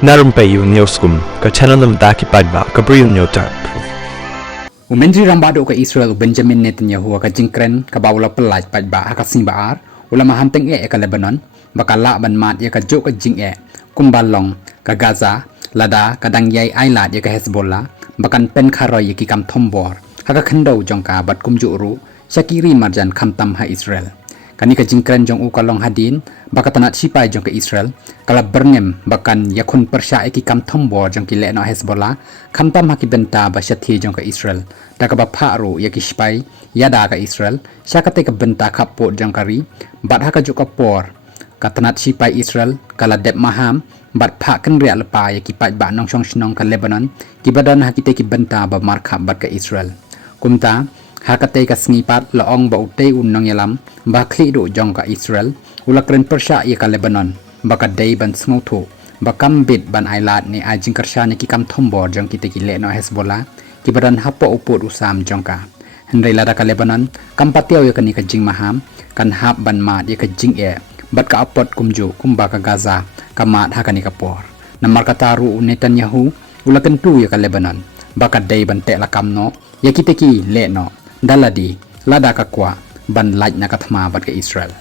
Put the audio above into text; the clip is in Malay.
narum payu neoskum ka chananam daki padba ka briu neotar Menteri Rambado ke Israel Benjamin Netanyahu ka jingkren ka bawla pelaj padba ka simbaar ulama hanteng ka Lebanon bakala ban mat ka jok ka jing kumbalong ka Gaza lada kadang yai ailat ka Hezbollah bakan pen kharoy ki kam thombor ka khandau jongka bat kumjuru Shakiri marjan khamtam ha Israel kani ka jingkren jong u kalong hadin bakatanat sipai jong ke Israel kala berngem bakan yakun persya ki kam thombor jong ki leno Hezbollah khamtam ha ki benta ba shathi jong ke Israel daka ba pharu yaki sipai yada ka Israel syakate ka benta khapo jong kari bat ha ka juk por katanat sipai Israel kala dep maham bat pha kan ria lepa yaki pat ba nong song snong ka Lebanon ki badan ha ki te ki benta ba markha bat ka Israel kumta hakate ka snipat laong ba utay unnong yalam ba khli do jong ka Israel ulakren persya ya ka Lebanon baka day ban sngotho ba kambit ban ailat ni ajing karsya ni ki kam thombor jong kite ki leno Hezbollah ki badan hapo upod usam jong ka hendrai lada ka Lebanon kampatiaw ya kani ka jing maham kan hap ban mat ya ka jing bat ka apot kumju kumba ka Gaza kamat ha kani ka por namar ka taru Netanyahu ulaken tu ya ka Lebanon baka day ban te la kam no ya kite ki leno daladi lada ka kwa ban laj na kathma bat ka Israel